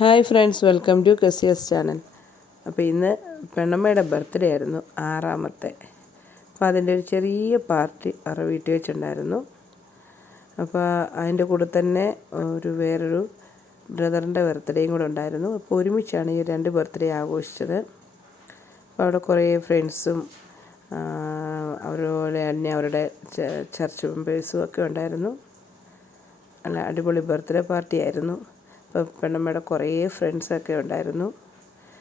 Hi friends, welcome to കസിയസ് channel. അപ്പോൾ ഇന്ന് പെണ്ണമ്മയുടെ ബർത്ത്ഡേ ആയിരുന്നു, 6ാമത്തെ. അപ്പോൾ അതിൻ്റെ ഒരു ചെറിയ പാർട്ടി അവരുടെ വീട്ടിൽ വെച്ചിട്ടുണ്ടായിരുന്നു. അപ്പോൾ അതിൻ്റെ കൂടെ തന്നെ വേറൊരു ബ്രദറിൻ്റെ ബർത്ത്ഡേയും കൂടെ ഉണ്ടായിരുന്നു. അപ്പോൾ ഒരുമിച്ചാണ് ഈ 2 ബർത്ത്ഡേ ആഘോഷിച്ചത്. അപ്പോൾ അവിടെ കുറേ ഫ്രണ്ട്സും അതുപോലെ തന്നെ അവരുടെ ചർച്ച് മെമ്പേഴ്സും ഒക്കെ ഉണ്ടായിരുന്നു. നല്ല അടിപൊളി ബർത്ത്ഡേ പാർട്ടി ആയിരുന്നു. അപ്പോൾ പെണ്ണമ്മയുടെ കുറേ ഫ്രണ്ട്സൊക്കെ ഉണ്ടായിരുന്നു.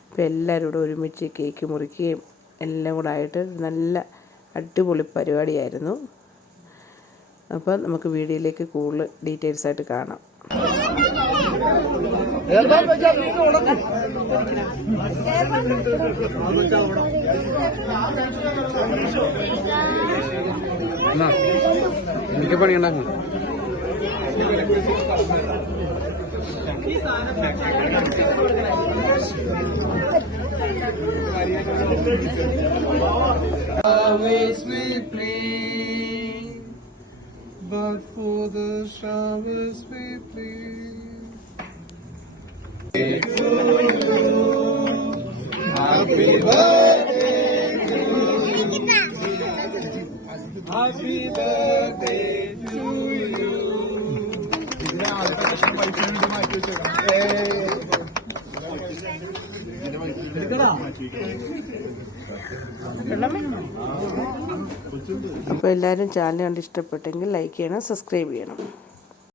അപ്പോൾ എല്ലാവരും കൂടെ ഒരുമിച്ച് കേക്ക് മുറിക്കുകയും എല്ലാം കൂടെ ആയിട്ട് നല്ല അടിപൊളി പരിപാടിയായിരുന്നു. അപ്പോൾ നമുക്ക് വീഡിയോയിലേക്ക് കൂടുതൽ ഡീറ്റെയിൽസ് ആയിട്ട് കാണാം. എനിക്ക് പണിയുണ്ടാക്കും. Always we plead, but for the showers we plead. Happy birthday to you. Happy birthday to you. അപ്പോൾ എല്ലാവരും ചാനൽ കണ്ട് ഇഷ്ടപ്പെട്ടെങ്കിൽ ലൈക്ക് ചെയ്യണം, സബ്സ്ക്രൈബ് ചെയ്യണം.